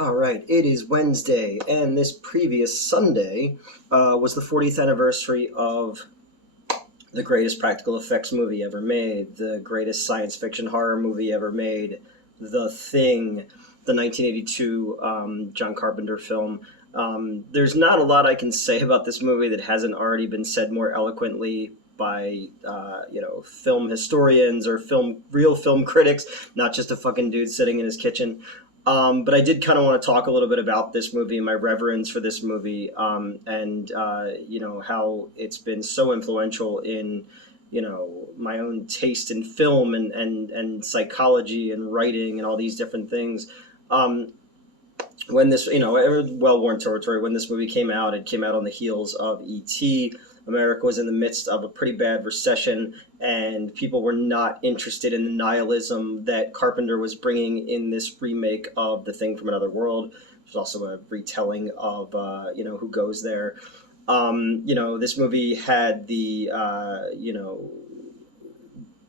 All right, it is Wednesday, and this previous Sunday was the 40th anniversary of the greatest practical effects movie ever made, the greatest science fiction horror movie ever made, The Thing, the 1982 John Carpenter film. There's not a lot I can say about this movie that hasn't already been said more eloquently by film historians or real film critics, not just a fucking dude sitting in his kitchen. But I did kind of want to talk a little bit about this movie and my reverence for this movie, and how it's been so influential in my own taste in film and psychology and writing and all these different things. Um, when this, well-worn territory, when this movie came out, it came out on the heels of E.T. America was in the midst of a pretty bad recession, and people were not interested in the nihilism that Carpenter was bringing in this remake of The Thing from Another World. There's also a retelling of, Who Goes There. This movie had the,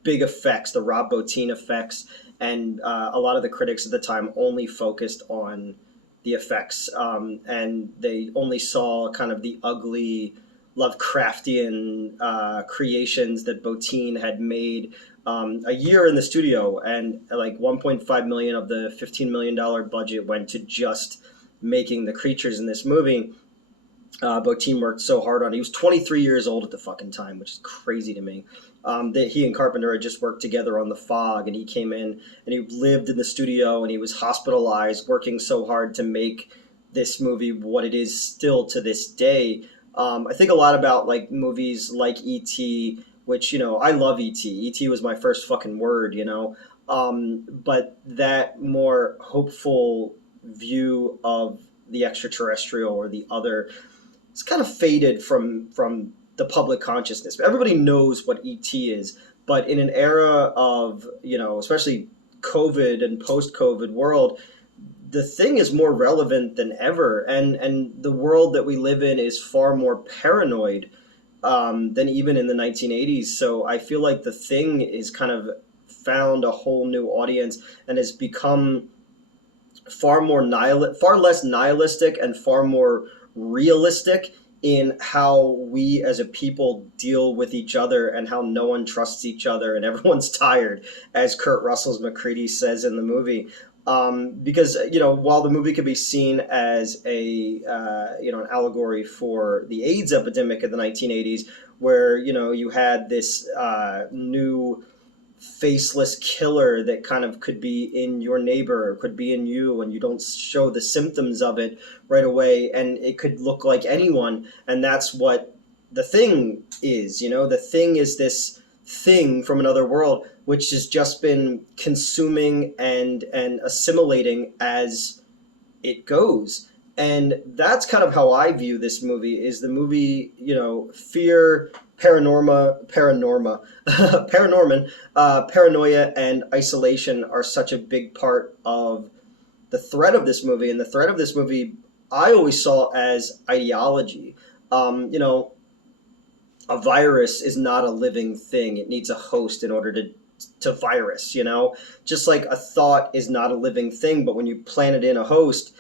big effects, the Rob Bottin effects, and a lot of the critics at the time only focused on the effects, and they only saw kind of the ugly Lovecraftian creations that Bottin had made a year in the studio, and like 1.5 million of the $15 million budget went to just making the creatures in this movie. Bottin worked so hard on it. He was 23 years old at the fucking time, which is crazy to me. That he and Carpenter had just worked together on The Fog, and he came in and he lived in the studio and he was hospitalized, working so hard to make this movie what it is still to this day. I think a lot about like movies like E.T., which I love E.T. E.T. was my first fucking word, but that more hopeful view of the extraterrestrial or the other, it's kind of faded from the public consciousness. Everybody knows what ET is, but in an era of especially COVID and post-COVID world, the Thing is more relevant than ever, and the world that we live in is far more paranoid than even in the 1980s. So I feel like The Thing is kind of found a whole new audience and has become far less nihilistic and far more realistic in how we as a people deal with each other and how no one trusts each other and everyone's tired, as Kurt Russell's MacReady says in the movie. Because while the movie could be seen as an allegory for the AIDS epidemic of the 1980s, where you had this new faceless killer that kind of could be in your neighbor, could be in you, and you don't show the symptoms of it right away, and it could look like anyone, and that's what The Thing is. The Thing is this thing from another world which has just been consuming and assimilating as it goes. And that's kind of how I view this movie. Is the movie, fear, paranoia, and isolation are such a big part of the thread of this movie. And the thread of this movie, I always saw as ideology. A virus is not a living thing. It needs a host in order to virus. Just like a thought is not a living thing, but when you plant it in a host,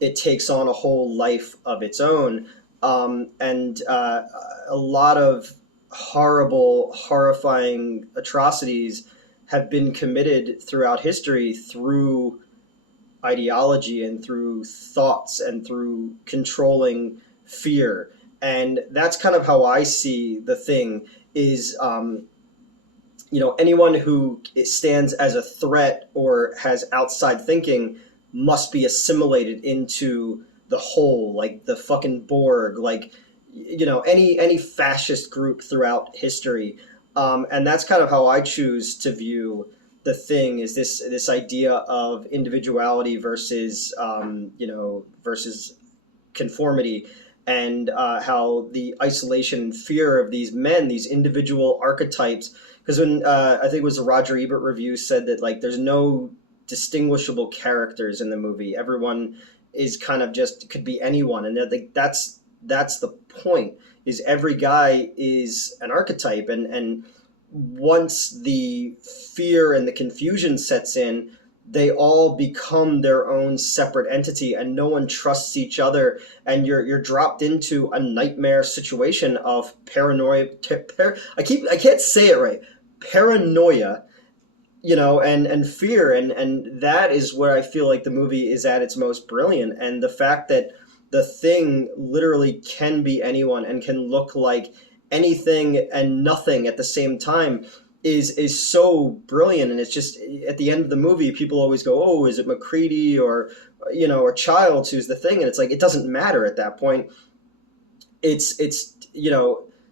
it takes on a whole life of its own. And a lot of horrifying atrocities have been committed throughout history through ideology and through thoughts and through controlling fear. And that's kind of how I see The Thing is, anyone who stands as a threat or has outside thinking must be assimilated into the whole, like the fucking Borg, like any fascist group throughout history, and that's kind of how I choose to view The Thing. Is this idea of individuality versus versus conformity, and how the isolation and fear of these men, these individual archetypes. Because when I think it was a Roger Ebert review said that like there's no distinguishable characters in the movie. Everyone is kind of just could be anyone, and that's the point. Is every guy is an archetype, and once the fear and the confusion sets in, they all become their own separate entity, and no one trusts each other, and you're dropped into a nightmare situation of paranoia. I can't say it right. Paranoia, and fear, and that is where I feel like the movie is at its most brilliant, and the fact that the thing literally can be anyone and can look like anything and nothing at the same time is so brilliant. And it's just, at the end of the movie, people always go, oh, is it McCready or Childs who's the thing, and it's like, it doesn't matter at that point. It's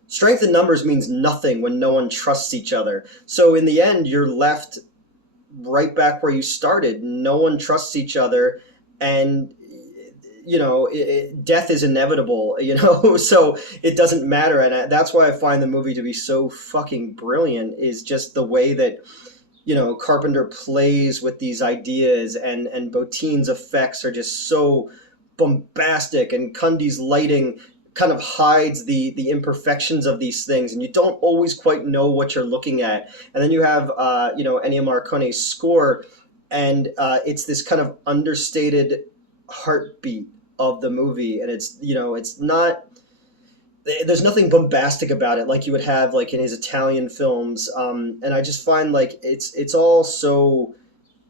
strength in numbers means nothing when no one trusts each other. So in the end, you're left right back where you started. No one trusts each other, and death is inevitable. So it doesn't matter, and that's why I find the movie to be so fucking brilliant. Is just the way that Carpenter plays with these ideas, and Botine's effects are just so bombastic, and Cundy's lighting kind of hides the imperfections of these things, and you don't always quite know what you're looking at. And then you have Ennio Morricone's score, and it's this kind of understated heartbeat of the movie, and it's not, there's nothing bombastic about it like you would have like in his Italian films, and I just find like it's all so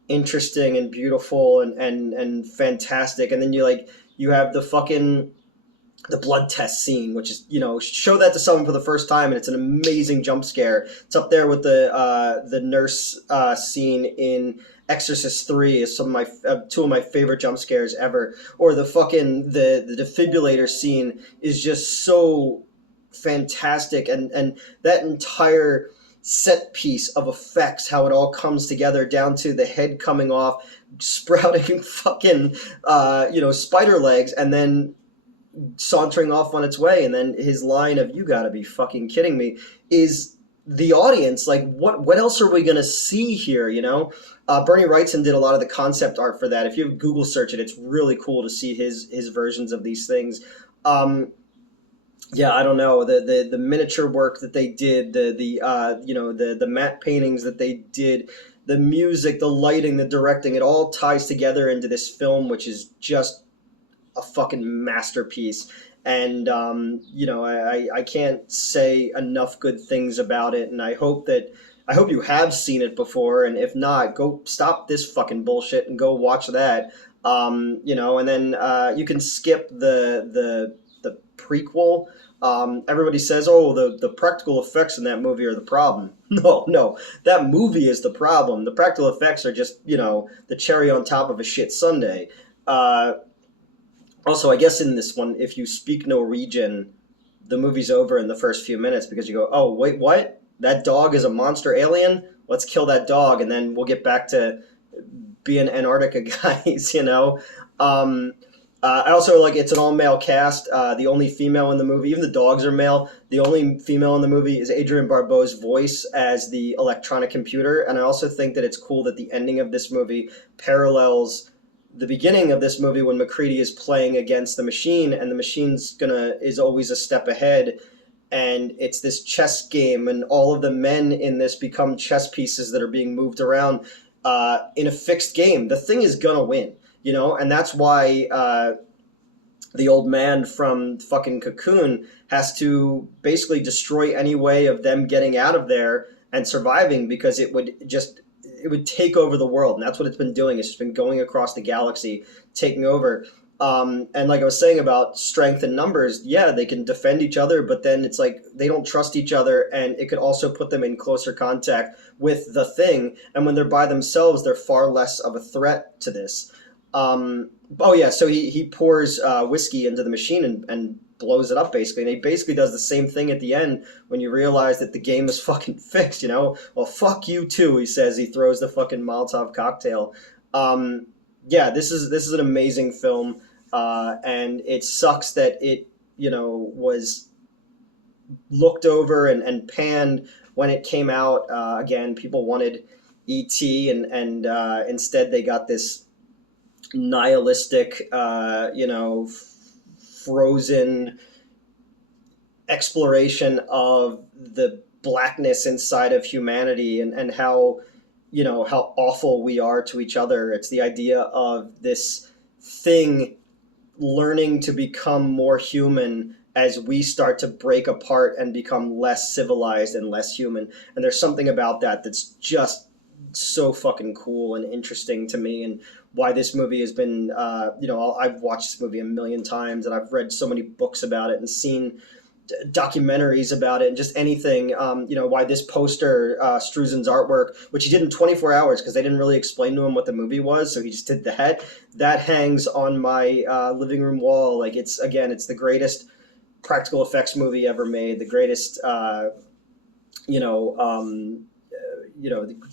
interesting and beautiful and fantastic. And then you have the blood test scene, which is, show that to someone for the first time, and it's an amazing jump scare. It's up there with the nurse scene in Exorcist 3 is two of my favorite jump scares ever. Or the defibrillator scene is just so fantastic, and that entire set piece of effects, how it all comes together, down to the head coming off, sprouting fucking spider legs, and then sauntering off on its way, and then his line of "You gotta be fucking kidding me" is the audience like, what else are we gonna see here? Bernie Wrightson did a lot of the concept art for that. If you Google search it, it's really cool to see his versions of these things. Yeah, I don't know, the miniature work that they did, the matte paintings that they did, the music, the lighting, the directing, it all ties together into this film, which is just a fucking masterpiece. And I can't say enough good things about it, and I hope you have seen it before, and if not, go stop this fucking bullshit and go watch that. And then you can skip the prequel. Everybody says, oh, the practical effects in that movie are the problem. No, that movie is the problem. The practical effects are just, the cherry on top of a shit sundae. Also, I guess in this one, if you speak Norwegian, the movie's over in the first few minutes, because you go, oh, wait, what? That dog is a monster alien? Let's kill that dog, and then we'll get back to being Antarctica guys, I also like, it's an all-male cast. The only female in the movie, even the dogs are male, the only female in the movie is Adrienne Barbeau's voice as the electronic computer. And I also think that it's cool that the ending of this movie parallels the beginning of this movie, when McCready is playing against the machine, and the machine's is always a step ahead, and it's this chess game, and all of the men in this become chess pieces that are being moved around in a fixed game. The thing is gonna win, and that's why the old man from fucking Cocoon has to basically destroy any way of them getting out of there and surviving, because it would take over the world, and that's what it's been doing. It's just been going across the galaxy, taking over. And like I was saying about strength and numbers, yeah, they can defend each other, but then it's like they don't trust each other, and it could also put them in closer contact with the thing. And when they're by themselves, they're far less of a threat to this. Oh yeah, so he pours whiskey into the machine and blows it up, basically. And he basically does the same thing at the end when you realize that the game is fucking fixed, Well, fuck you too, he says. He throws the fucking Molotov cocktail. Yeah, this is an amazing film, and it sucks that it, was looked over and panned when it came out. Again, people wanted E.T., and instead they got this nihilistic, frozen exploration of the blackness inside of humanity, and how how awful we are to each other. It's the idea of this thing learning to become more human as we start to break apart and become less civilized and less human. And there's something about that that's just so fucking cool and interesting to me, and why this movie has been, I've watched this movie a million times, and I've read so many books about it and seen documentaries about it, and just anything. Why this poster, Struzen's artwork, which he did in 24 hours because they didn't really explain to him what the movie was, so he just did that hangs on my living room wall. Like, it's the greatest practical effects movie ever made, the greatest, the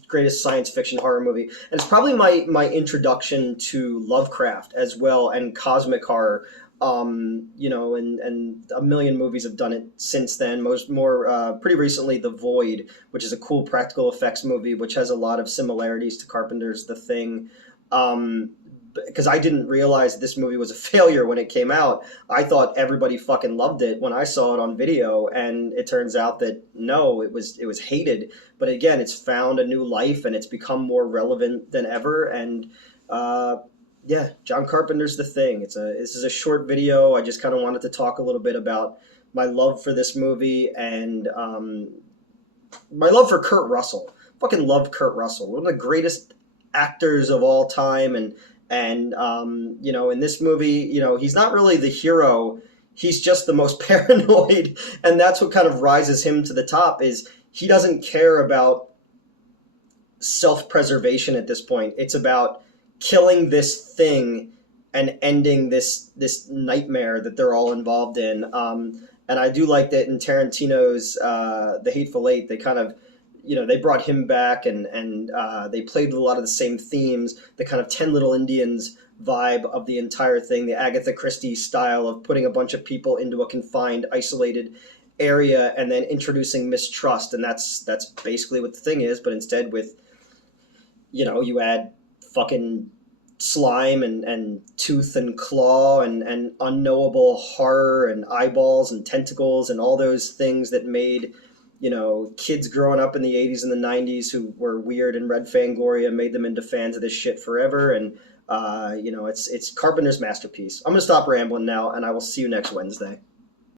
greatest science fiction horror movie, and it's probably my introduction to Lovecraft as well, and cosmic horror. And a million movies have done it since then. Pretty recently, The Void, which is a cool practical effects movie, which has a lot of similarities to Carpenter's The Thing. Because I didn't realize this movie was a failure when it came out. I thought everybody fucking loved it when I saw it on video, and it turns out that no, it was hated. But again, it's found a new life, and it's become more relevant than ever. And yeah, John Carpenter's The Thing. This is a short video. I just kind of wanted to talk a little bit about my love for this movie, and my love for Kurt Russell. Fucking love Kurt Russell, one of the greatest actors of all time, and in this movie, he's not really the hero. He's just the most paranoid, and that's what kind of rises him to the top. Is he doesn't care about self-preservation at this point. It's about killing this thing and ending this nightmare that they're all involved in. And I do like that in Tarantino's The Hateful Eight, they kind of, they brought him back, and they played with a lot of the same themes, the kind of 10 Little Indians vibe of the entire thing, the Agatha Christie style of putting a bunch of people into a confined, isolated area and then introducing mistrust. And that's basically what the thing is, but instead with, you add fucking slime and tooth and claw and unknowable horror and eyeballs and tentacles and all those things that made, kids growing up in the 80s and the 90s who were weird and read Fangoria, made them into fans of this shit forever. And it's Carpenter's masterpiece. I'm gonna stop rambling now, and I will see you next Wednesday.